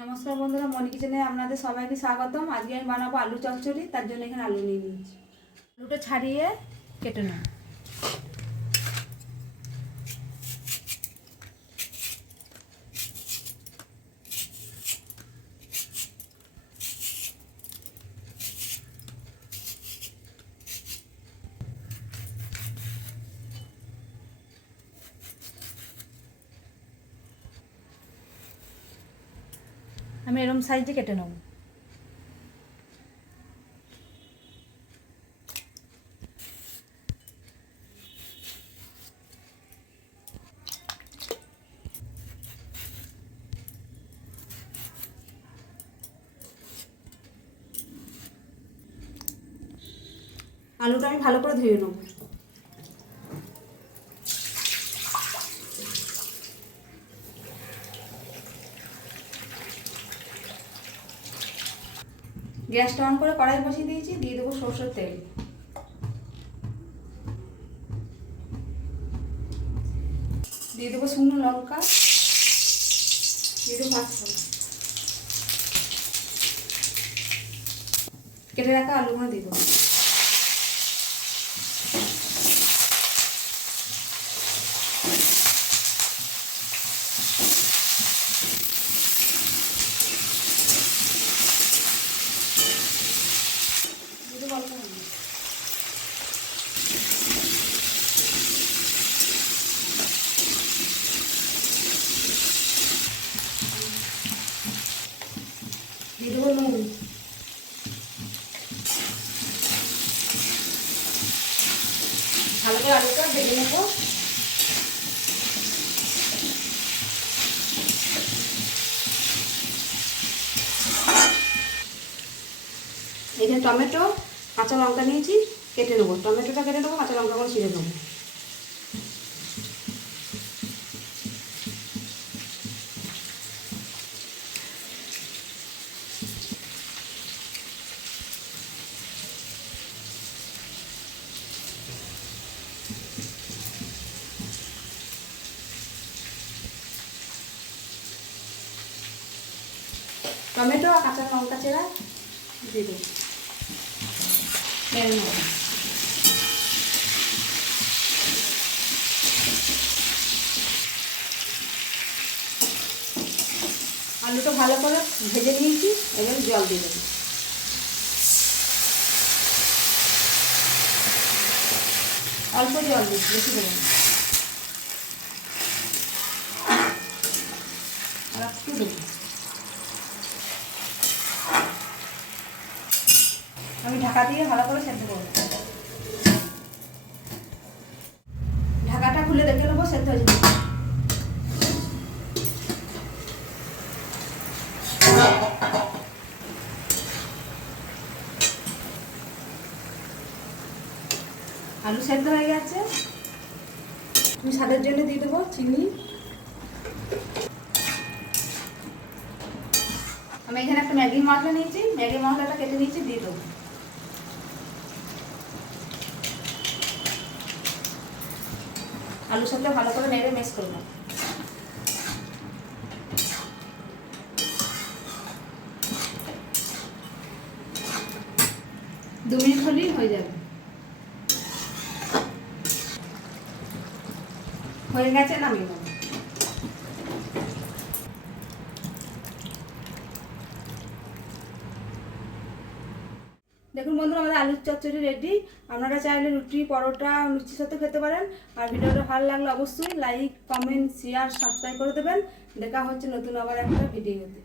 নমস্কার বন্ধুরা, মনি কিচেনে আপনাদের সবাইকে স্বাগতম। আজকে আমি বানাবো আলু চচ্চড়ি। তার জন্য এখানে আলু নিয়ে নিয়েছি। আলুটা ছাড়িয়ে কেটে নেব। আমি এরকম সাইজে কেটে নেব। আলুটা আমি ভালো করে ধুয়ে নেব। গ্যাসটা অন করে কড়াই বসিয়ে দিয়েছি। দিয়ে দেবো সরষের তেল। দিয়ে দেবো শুকনো লঙ্কা। দিয়ে দেবো পাঁচফোড়ন। কেটে রাখা আলুগুলো দিয়ে দেবো। দিয়ে দেবো নুন। ভালো করে আলুটা ভেজে নেব। এখানে টমেটো কাঁচা লঙ্কা নিয়েছি, কেটে নেবো। টমেটোটা কেটে নেবো, কাঁচা লঙ্কাগুলো ছিঁড়ে নেবো। টমেটো আর কাঁচা লঙ্কা চেরা দিয়ে দেবো। নেড়ে নেবো। আলুটা ভালো করে ভেজে নিয়েছি, এবার জল দিয়ে দেবো। অল্প জল দিচ্ছি, বেশি দেবো না। আর একটু দেবো। আমি ঢাকা দিয়ে ভালো করে সেদ্ধ করব। ঢাকাটা খুলে দেখে নেবো সেদ্ধ হয়ে যাবে। আলু সেদ্ধ হয়ে গেছে। আমি স্বাদের জন্য দিয়ে দেবো চিনি। আমি এখানে একটা ম্যাগি মশলা নিয়েছি, ম্যাগি মশলাটা কেটে নিয়েছি, দিয়ে দেবো। আলুর সাথে ভালো করে নেড়ে মিক্স করব। 2 মিনিট হলেই হয়ে যাবে। হয়ে গেছে, নামিয়ে নেব। দেখুন বন্ধুরা, আমাদের আলুর চচ্চড়ি রেডি। আপনারা চাইলে রুটি, পরোটা, লুচির সাথে খেতে পারেন। আর ভিডিওটা ভালো লাগলে অবশ্যই লাইক, কমেন্ট, শেয়ার, সাবস্ক্রাইব করে দেবেন। দেখা হচ্ছে নতুন আবার একটা ভিডিওতে।